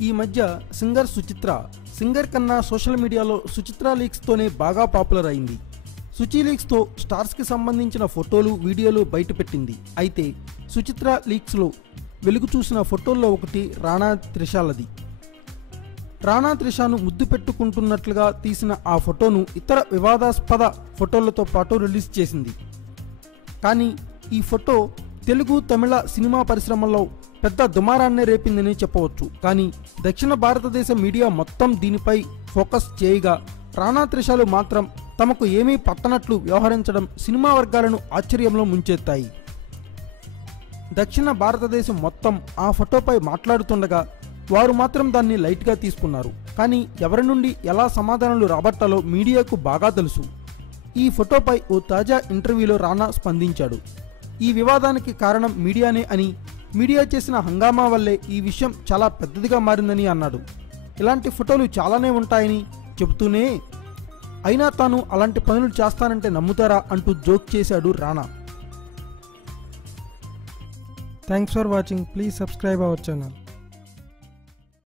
ఈ మధ్య singer Suchitra singer కన్నా సోషల్ మీడియాలో సుచిత్ర లీక్స్తోనే బాగా పాపులర్ అయింది. సుచి లీక్స్తో స్టార్స్కి సంబంధించిన ఫోటోలు వీడియోలు బయటపెట్టింది. అయితే సుచిత్ర లీక్స్లో వెలుగు చూసిన ఫోటోల్లో ఒకటి రానా త్రిషాలది. రానా త్రిషాను ముద్దు పెట్టుకుంటున్నట్లుగా తీసిన ఆ ఫోటోను ఇతర వివాదాస్పద ఫోటోలతో పాటు రిలీజ్ చేసింది. కానీ ఈ ఫోటో తెలుగు తమిళ సినిమా పరిశ్రమల్లో పెద్ద దుమారాన్నే రేపిందని చెప్పవచ్చు. కానీ దక్షిణ భారతదేశ మీడియా మొత్తం దీనిపై ఫోకస్ చేయగా రానా త్రిషాలు మాత్రం తమకు ఏమీ పట్టనట్లు వ్యవహరించడం సినిమా వర్గాలను ఆశ్చర్యంలో ముంచెత్తాయి. దక్షిణ భారతదేశం మొత్తం ఆ ఫోటోపై మాట్లాడుతుండగా వారు మాత్రం దాన్ని లైట్గా తీసుకున్నారు. కానీ ఎవరి నుండి ఎలా సమాధానాలు రాబట్టాలో మీడియాకు బాగా తెలుసు. ఈ ఫోటోపై ఓ తాజా ఇంటర్వ్యూలో రానా స్పందించాడు. ఈ వివాదానికి కారణం మీడియానే అని, మీడియా చేసిన హంగామా వల్లే ఈ విషయం చాలా పెద్దదిగా మారిందని అన్నాడు. ఇలాంటి ఫోటోలు చాలానే ఉంటాయని చెబుతూనే అయినా తాను అలాంటి పనులు చేస్తానంటే నమ్ముతారా అంటూ జోక్ చేశాడు రానా. Thanks for watching. Please subscribe our channel.